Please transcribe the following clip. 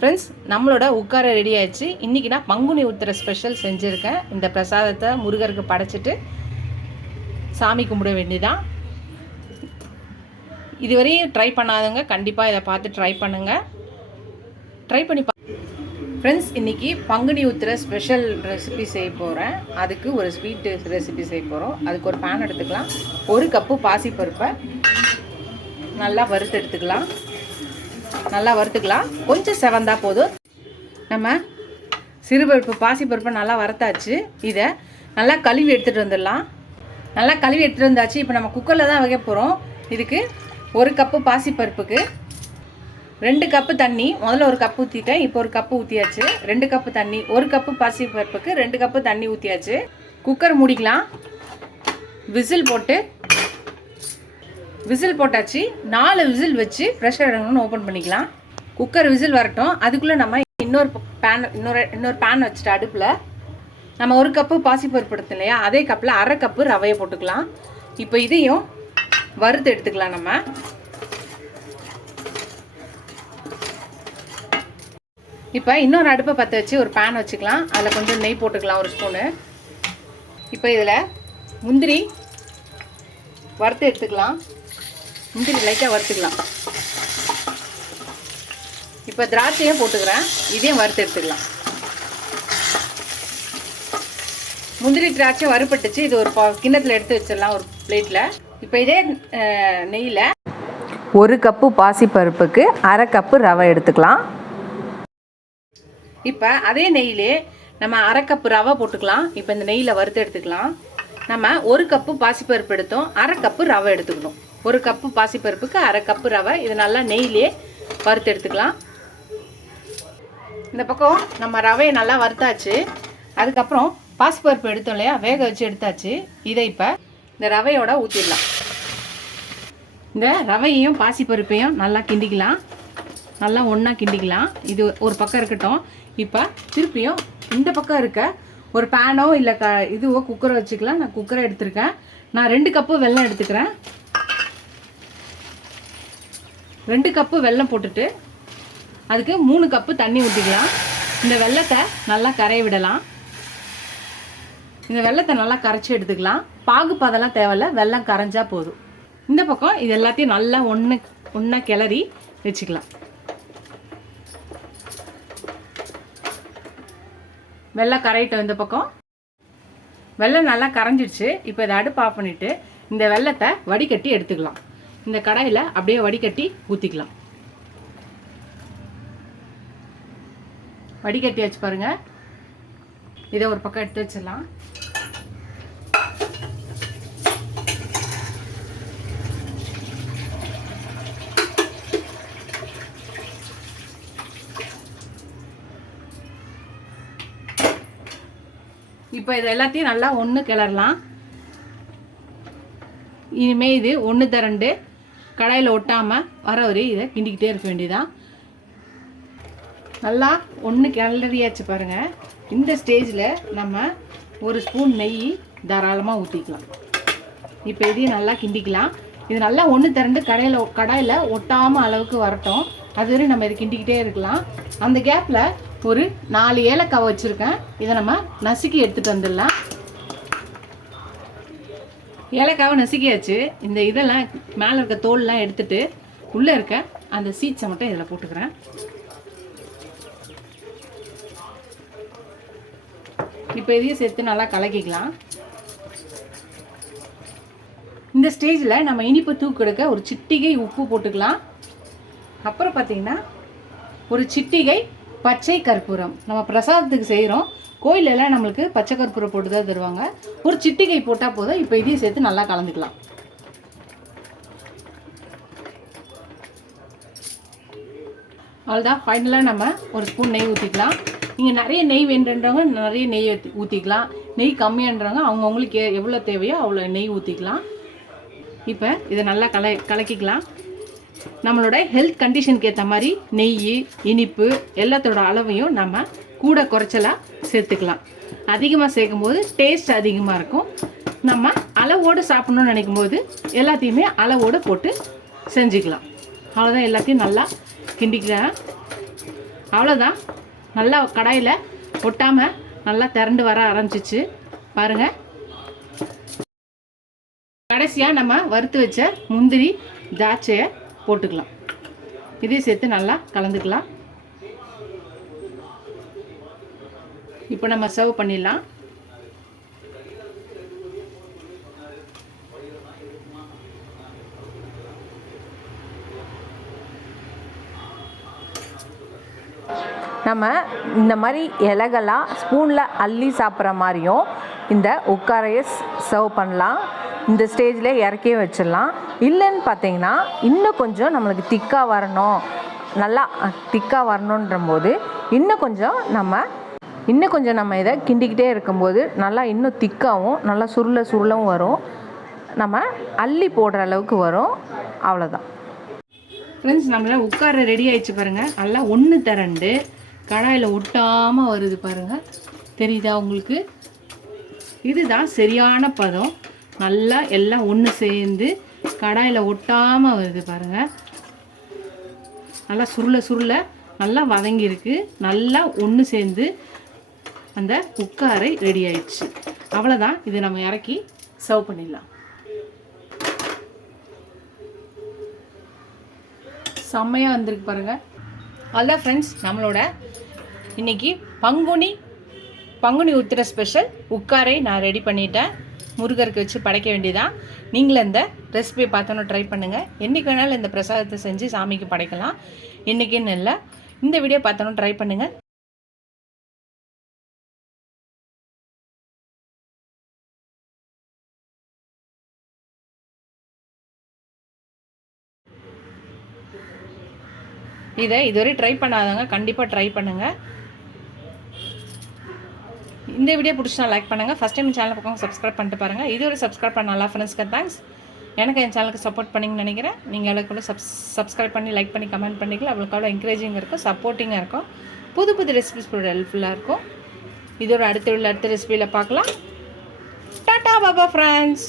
Friends, நம்மளோட உட்கார ready ஆயிடுச்சு. இன்றைக்கி நான் பங்குனி உத்திர ஸ்பெஷல் செஞ்சுருக்கேன். இந்த பிரசாதத்தை முருகருக்கு படைச்சிட்டு சாமி கும்பிட வேண்டியதான். இதுவரையும் ட்ரை பண்ணாதவங்க கண்டிப்பாக இதை பார்த்து ட்ரை பண்ணுங்கள். ட்ரை பண்ணி ஃப்ரெண்ட்ஸ், இன்றைக்கி பங்குனி உத்திர ஸ்பெஷல் ரெசிபி செய்ய போகிறேன். அதுக்கு ஒரு ஸ்வீட்டு ரெசிபி செய்ய போகிறோம். அதுக்கு ஒரு பேன் எடுத்துக்கலாம். 1 கப்பு பாசிப்பருப்பை நல்லா வறுத்தெடுத்துக்கலாம். கொஞ்சம் செவந்தா போதும். நம்ம சிறுபருப்பு பாசிப்பருப்பை நல்லா வறுத்தாச்சு. இதை நல்லா கழுவி எடுத்துகிட்டு வந்துடலாம். நல்லா கழுவி எடுத்துகிட்டு வந்தாச்சு. இப்போ நம்ம குக்கரில் தான் வைக்க போகிறோம். இதுக்கு 1 கப்பு பாசிப்பருப்புக்கு 2 கப்பு தண்ணி. முதல்ல 1 கப்பு ஊற்றிட்டேன், இப்போ 1 கப்பு ஊற்றியாச்சு. 2 கப்பு தண்ணி. 1 கப்பு பாசிப்பருப்புக்கு 2 கப்பு தண்ணி ஊற்றியாச்சு. குக்கர் மூடிக்கலாம். விசில் போட்டாச்சு. 4 விசில் வச்சு ப்ரெஷர் எடுக்கணும்னு ஓப்பன் பண்ணிக்கலாம். குக்கர் விசில் வரட்டும். அதுக்குள்ளே நம்ம இன்னொரு பேன் வச்சுட்டு அடுப்பில் நம்ம 1 கப்பு பாசிப்பருப்பு எடுத்தோம் இல்லையா, அதே கப்பில் 1/2 கப்பு ரவையை போட்டுக்கலாம். இப்போ இதையும் வறுத்து எடுத்துக்கலாம். நம்ம இப்போ இன்னொரு அடுப்பை பற்ற வச்சு ஒரு பேன் வச்சுக்கலாம். அதில் கொஞ்சம் நெய் போட்டுக்கலாம், 1 ஸ்பூனு. இப்போ இதில் முந்திரி வறுத்து எடுத்துக்கலாம். முந்திரி லைட்டாக வறுத்துக்கலாம். இப்போ திராட்சையும் போட்டுக்கிறேன், இதையும் வறுத்து எடுத்துக்கலாம். முந்திரி திராட்சை வறுப்பட்டுச்சு. இது ஒரு கிண்ணத்தில் எடுத்து வச்சிடலாம், ஒரு பிளேட்டில். இப்போ இதே நெய்யில் 1 கப்பு பாசிப்பருப்புக்கு 1/2 கப்பு ரவை எடுத்துக்கலாம். இப்போ அதே நெய்யிலே நம்ம 1/2 கப்பு ரவை போட்டுக்கலாம். இப்போ இந்த நெய்யில் வறுத்து எடுத்துக்கலாம். நம்ம 1 கப்பு பாசிப்பருப்பு எடுத்தோம், 1/2 கப்பு ரவை எடுத்துக்கணும். 1 கப்பு பாசிப்பருப்புக்கு 1/2 கப்பு ரவை. இது நல்லா நெய்யிலே வறுத்து எடுத்துக்கலாம். இந்த பக்கம் நம்ம ரவையை நல்லா வறுத்தாச்சு. அதுக்கப்புறம் பாசிப்பருப்பு எடுத்தோம் இல்லையா, வேக வச்சு எடுத்தாச்சு. இதை இப்போ இந்த ரவையோட ஊற்றிடலாம். இந்த ரவையையும் பாசிப்பருப்பையும் நல்லா கிண்டிக்கலாம். நல்லா ஒன்றா கிண்டிக்கலாம். இது ஒரு பக்கம் இருக்கட்டும். இப்போ திருப்பியும் இந்த பக்கம் இருக்க ஒரு பேனோ இல்லை இதுவோ குக்கரை வச்சுக்கலாம். நான் குக்கரை எடுத்துருக்கேன். நான் 2 கப்பு வெல்லம் எடுத்துக்கிறேன். 2 கப்பு வெல்லம் போட்டுட்டு அதுக்கு 3 கப்பு தண்ணி ஊற்றிக்கலாம். இந்த வெல்லத்தை நல்லா கரைய விடலாம். இந்த வெல்லத்தை நல்லா கரைச்சி எடுத்துக்கலாம். பாகுப்பதெல்லாம் தேவையில்ல, வெல்லம் கரைஞ்சா போதும். இந்த பக்கம் இது எல்லாத்தையும் நல்லா ஒன்றா கிளறி வச்சுக்கலாம். வெல்லம் கரையிட்டோம். இந்த பக்கம் வெல்லம் நல்லா கரைஞ்சிடுச்சு. இப்போ இதை அடுப்பு ஆஃப் பண்ணிவிட்டு இந்த வெல்லத்தை வடிகட்டி எடுத்துக்கலாம். இந்த கடாயில் அப்படியே வடிகட்டி ஊற்றிக்கலாம். வடிகட்டி வச்சு பாருங்கள். இதை ஒரு பக்கம் எடுத்து வச்சிடலாம். இப்போ இது எல்லாத்தையும் நல்லா ஒன்று கிளறலாம். இனிமேல் இது 1 2 கடாயில் ஒட்டாமல் வர வரையும் இதை கிண்டிக்கிட்டே இருக்க வேண்டியதான். நல்லா ஒன்று கிளறியாச்சு பாருங்கள். இந்த ஸ்டேஜில் நம்ம 1 ஸ்பூன் நெய் தாராளமாக ஊற்றிக்கலாம். இப்போ இதையும் நல்லா கிண்டிக்கலாம். இது நல்லா 1 2 கடாயில் ஒட்டாமல் அளவுக்கு வரட்டும். அதுவரை நம்ம இதை கிண்டிக்கிட்டே இருக்கலாம். அந்த கேப்பில் ஒரு 4 ஏலக்காய் வச்சுருக்கேன். இதை நம்ம நசுக்கி எடுத்துகிட்டு வந்துடலாம். ஏலக்காவை நசுக்கியாச்சு. இந்த இதெல்லாம் மேலே இருக்க தோல்லாம் எடுத்துட்டு உள்ளே இருக்க அந்த சீட்ஸை மட்டும் இதில் போட்டுக்கிறேன். இப்போ இதையும் சேர்த்து நல்லா கலக்கிக்கலாம். இந்த ஸ்டேஜில் நம்ம இனிப்பு தூக்கெடுக்க ஒரு சிட்டிகை உப்பு போட்டுக்கலாம். அப்புறம் பார்த்திங்கன்னா ஒரு சிட்டிகை பச்சை கற்பூரம். நம்ம பிரசாதத்துக்கு செய்கிறோம். கோயிலெல்லாம் நம்மளுக்கு பச்சை கற்பூரம் போட்டு தான் தருவாங்க. ஒரு சிட்டிகை போட்டால் போதும். இப்போ இதையும் சேர்த்து நல்லா கலந்துக்கலாம். அவ்வளோதான். ஃபைனலாக நம்ம 1 ஸ்பூன் நெய் ஊற்றிக்கலாம். நீங்கள் நிறைய நெய் வேண்டுன்றவங்க நிறைய நெய் ஊற்றிக்கலாம். நெய் கம்மியான்றவங்க அவங்கவுங்களுக்கு எவ்வளோ தேவையோ அவ்வளோ நெய் ஊற்றிக்கலாம். இப்போ இதை நல்லா கலக்கிக்கலாம். நம்மளோட ஹெல்த் கண்டிஷனுக்கு ஏற்ற மாதிரி நெய், இனிப்பு எல்லாத்தோட அளவையும் நம்ம கூட குறைச்சலாக சேர்த்துக்கலாம். அதிகமாக சேர்க்கும் போது டேஸ்ட் அதிகமாக இருக்கும். நம்ம அளவோடு சாப்பிட்ணுன்னு நினைக்கும் போது எல்லாத்தையுமே அளவோடு போட்டு செஞ்சுக்கலாம். அவ்வளோதான். எல்லாத்தையும் நல்லா கிண்டிக்கிறேன். அவ்வளோதான். நல்லா கடாயில் ஒட்டாமல் நல்லா திரண்டு வர ஆரம்பிச்சிச்சு பாருங்கள். கடைசியாக நம்ம வறுத்து வச்ச முந்திரி திராட்சையை போட்டுக்கலாம். இதையும் சேர்த்து நல்லா கலந்துக்கலாம். இப்போ நம்ம சர்வ் பண்ணிடலாம். நம்ம இந்த மாதிரி இலைகளாக ஸ்பூனில் அள்ளி சாப்பிட்ற மாதிரியும் இந்த உட்காரையை சர்வ் பண்ணலாம். இந்த ஸ்டேஜில் இறக்கியே வச்சிடலாம். இல்லைன்னு பார்த்தீங்கன்னா இன்னும் கொஞ்சம் நம்மளுக்கு திக்காக வரணும், நல்லா திக்காக வரணுன்ற போது இன்னும் கொஞ்சம் நம்ம இதை கிண்டிக்கிட்டே இருக்கும்போது நல்லா இன்னும் திக்காகவும் நல்லா சுருளவும் வரும். நம்ம அள்ளி போடுற அளவுக்கு வரும். அவ்வளோதான் ஃப்ரெண்ட்ஸ். நம்மளால் உட்கார ரெடி ஆயிடுச்சு பாருங்கள். நல்லா ஒன்று திரண்டு கடாயில் ஒட்டாமல் வருது பாருங்கள். தெரியுதா உங்களுக்கு? இதுதான் சரியான பதம். நல்லா எல்லாம் ஒன்று சேர்ந்து கடாயில் ஒட்டாமல் வருது பாருங்கள். நல்லா சுருள நல்லா வதங்கியிருக்கு. நல்லா ஒன்று சேர்ந்து அந்த உட்காரை ரெடி ஆயிடுச்சு. அவ்வளோதான். இதை நம்ம இறக்கி சர்வ் பண்ணிடலாம். செம்மையாக வந்திருக்கு பாருங்கள். அதுதான் ஃப்ரெண்ட்ஸ், நம்மளோட இன்றைக்கி பங்குனி உத்திர ஸ்பெஷல் உட்காரை நான் ரெடி பண்ணிட்டேன். முருகருக்கு வச்சு படைக்க வேண்டியதான். நீங்களும் இந்த ரெசிபியை பார்த்தோன்னு ட்ரை பண்ணுங்கள். என்றைக்கு வேணாலும் இந்த பிரசாதத்தை செஞ்சு சாமிக்கு படைக்கலாம். இன்றைக்கின்னு இல்லை, இந்த வீடியோ பார்த்தோன்னு ட்ரை பண்ணுங்கள். இதை இதுவரை ட்ரை பண்ணாதவங்க கண்டிப்பாக ட்ரை பண்ணுங்கள். இந்த வீடியோ பிடிச்சா லைக் பண்ணுங்கள். ஃபஸ்ட் டைம் சேனல் பக்கம் சப்ஸ்கிரைப் பண்ணிட்டு பாருங்கள். இதுவரை சப்ஸ்கிரைப் பண்ணலாம் ஃப்ரெண்ட்ஸ்க்கு தேங்க்ஸ். எனக்கு என் சேனலுக்கு சப்போர்ட் பண்ணிங்கன்னு நினைக்கிறேன். நீங்கள் எவ்வளோக்குள்ள சப்ஸ்கிரைப் பண்ணி லைக் பண்ணி கமெண்ட் பண்ணிக்கலாம். அவ்வளோக்கு அவ்வளோ என்கரேஜிங் இருக்கும், சப்போர்ட்டிங்காக இருக்கும். புது ரெசிபிஸ் கூட ஹெல்ப்ஃபுல்லாக இருக்கும். இதோட அடுத்த ரெசிபியில் பார்க்கலாம். டாடா பாபா ஃப்ரெண்ட்ஸ்.